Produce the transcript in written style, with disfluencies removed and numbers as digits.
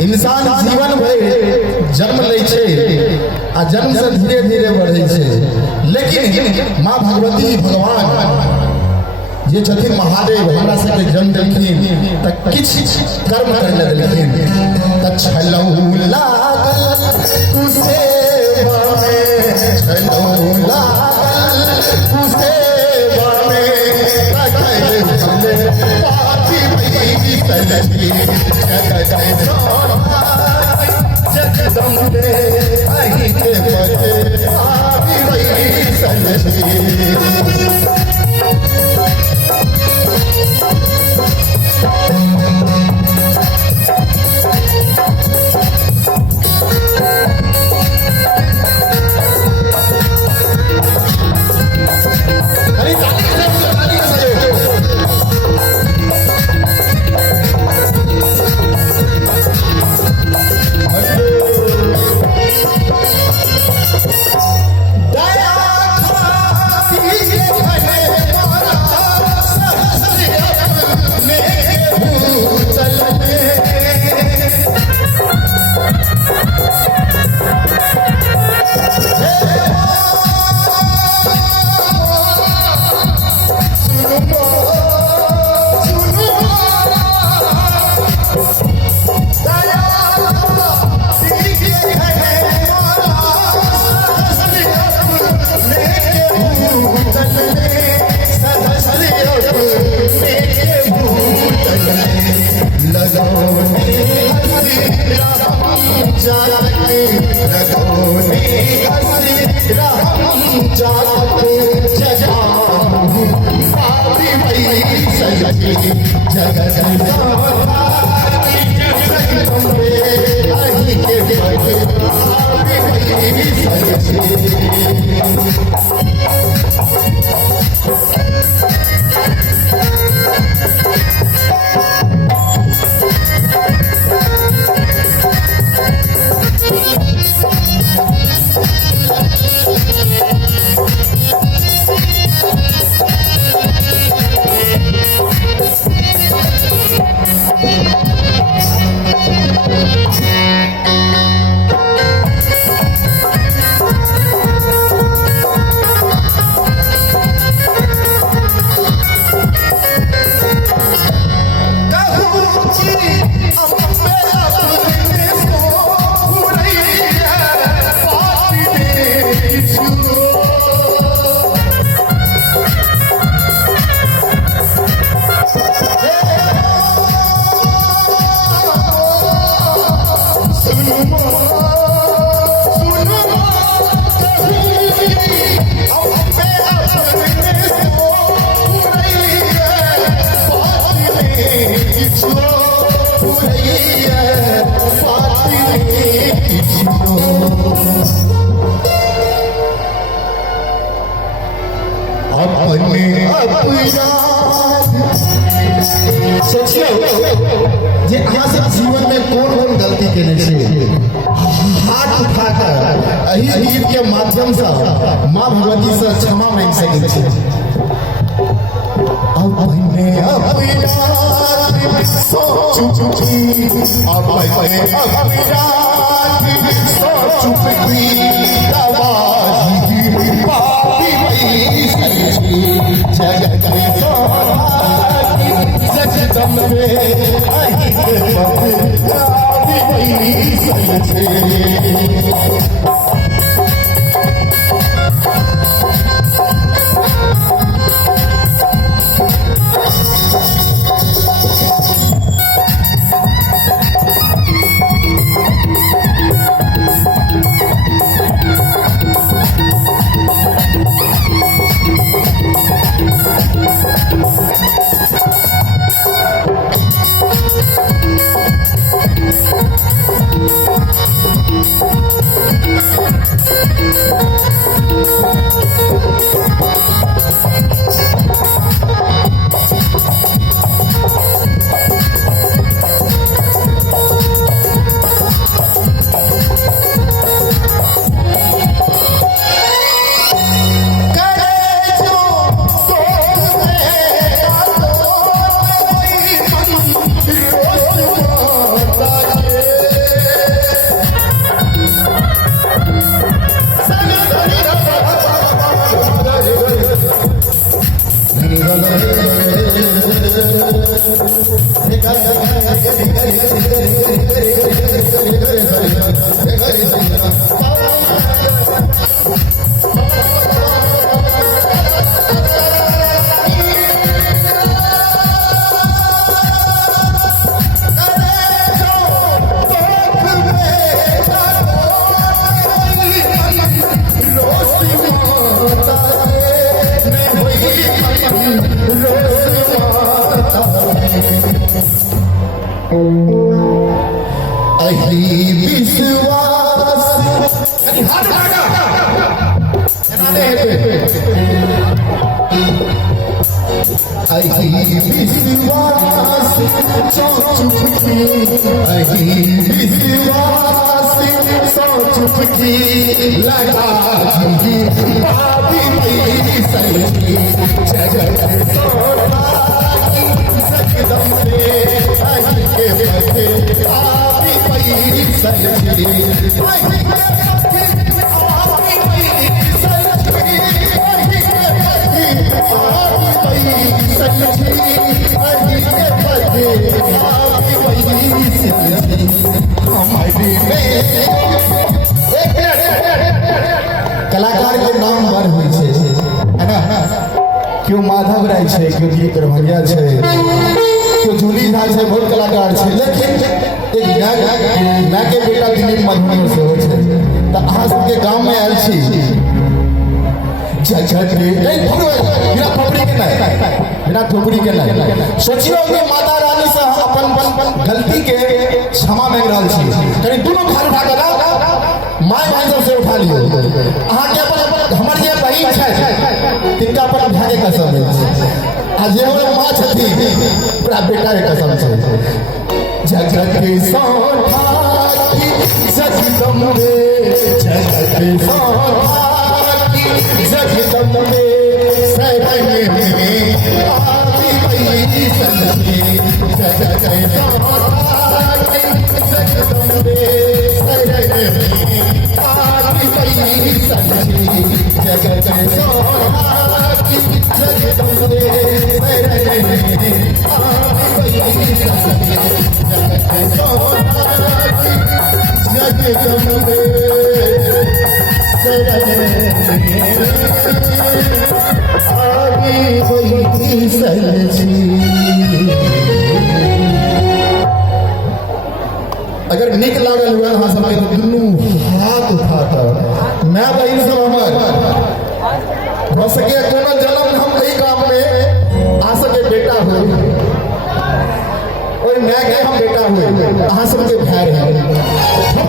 इंसान जीवन भर जन्म ले छे आ जन्म से धीरे धीरे बढ़े छे, लेकिन माँ भगवती भगवान जे छथिन महादेव हमरा सबके जन्म देलखिन त किछ कर्म करे लगलखिन त छलहु लागल कुसेवा में, छलहु लागल कुसेवा में, रखै भले पापी भई सलही जगत जगदम्बे अहि के पते पापी भई सलही। जे अहाँ सब जीवन में कौन कौन गलती केने छे, हाथ उठाकर एही गीत के माध्यम से माँ भगवती से क्षमा मांग सकै छी। अपने अपना सोचुकी, अपने अपना सोचुकी, दवाई पापी भई सलही जगत जगदम्बे अहि के पते पापी भई सलही। अही विश्वास चुपकी अही विश्वास चुपकी लगा दूंगी भाभी मेरी सलगी जगत सोना सकदम से अही के पथे भाभी मेरी सलगी अही के पथे भाभी मेरी सलगी अही के पथे भाभी मेरी सलगी अही के पथे भाभी मेरी सलगी हमारी कलाकार के नाम बर हुई है ना क्यों माधव राय है क्यों दिलीप दरभंगिया है क्यों जूली झा है बहुत कलाकार है लेकिन एक माँ के बेटा दिलीप मधुबनी से हो तो अहाँ सबके गांव में आयल छी बिना खोपड़ी के नहीं बिना खोपड़ी के नहीं सोचियो कि माता रानी से अपन गलती के क्षमा मांग रहा छी कहीं दोनों घर उठा कर माय भाई से उठा लियो अहाँ के अपन हमर जे बहिन छै तिनका पर भागे कसम है आ जे हमर मां छथि पूरा बेटा के कसम छै जगत के सोना की जगदम रे जगत के सोना जगदम में सरगे में आवी पई सलगी जगत सोना जगदम में सरगे में आवी पई सलगी जगत सोना जगदम में सरगे में आवी पई सलगी जगत सोना जगदम में अगर निक लागल हुआ हाँ समय तो दुनू हाथ उठाकर मैं बहन सब हमर हो सके कोनो जन्म हम यही गांव में आ सके बेटा हो और मैं के हम बेटा हुए अहाँ सबके भाई रहे हम